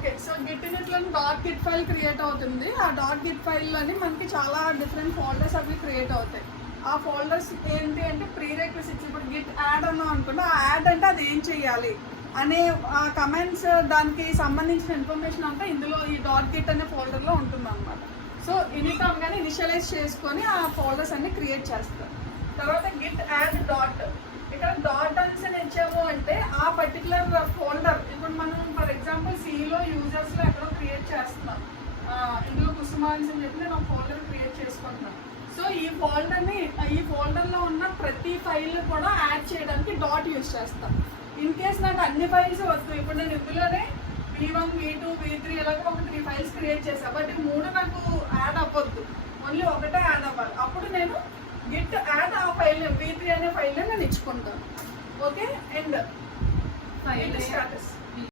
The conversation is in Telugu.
ఓకే, సో గిట్ ఇన్నిట్లో డాట్ గిట్ ఫైల్ క్రియేట్ అవుతుంది. ఆ డాట్ గిట్ ఫైల్లోని మనకి చాలా డిఫరెంట్ ఫోల్డర్స్ అవి క్రియేట్ అవుతాయి. ఆ ఫోల్డర్స్ ఏంటి అంటే ప్రీ రిక్వెస్ట్. ఇప్పుడు గిట్ యాడ్ అన్నాం అనుకుంటే ఆ యాడ్ అంటే అది ఏం చేయాలి అనే ఆ కమెంట్స్, దానికి సంబంధించిన ఇన్ఫర్మేషన్ అంతా ఇందులో ఈ డాట్ గిట్ అనే ఫోల్డర్లో ఉంటుంది అనమాట. సో ఇనిట్ అవగానే ఇనిషియలైజ్ చేసుకొని ఆ ఫోల్డర్స్ అన్ని క్రియేట్ చేస్తారు. తర్వాత గిట్ యాడ్ డాట్, ఇక్కడ డాట్ అని ఇచ్చాము అంటే ఆ పర్టికులర్ ఫోల్డర్, ఇప్పుడు మనం ఫర్ ఎగ్జాంపుల్ సిలో యూజర్స్లో ఎక్కడో క్రియేట్ చేస్తున్నాం, ఇందులో కుసుమాన్స్ అని చెప్పి నేను ఒక ఫోల్డర్ క్రియేట్ చేసుకుంటున్నాను. సో ఈ ఫోల్డర్లో ఉన్న ప్రతి ఫైల్ కూడా యాడ్ చేయడానికి డాట్ యూజ్ చేస్తాను. ఇన్ కేస్ నాకు అన్ని ఫైల్స్ వస్తాయి, ఇప్పుడు నేను ఇందులోనే V1, V2, V3 ఇలాగ ఒక 3 ఫైల్స్ క్రియేట్ చేశాను. బట్ ఈ 3 నాకు యాడ్ అవ్వద్దు, ఓన్లీ ఒకటే యాడ్ అవ్వాలి. అప్పుడు నేను గిట్ యాడ్ ఆ ఫైల్ V3 అనే ఫైల్ నేను ఇచ్చుకుంటాను. Okay, and file status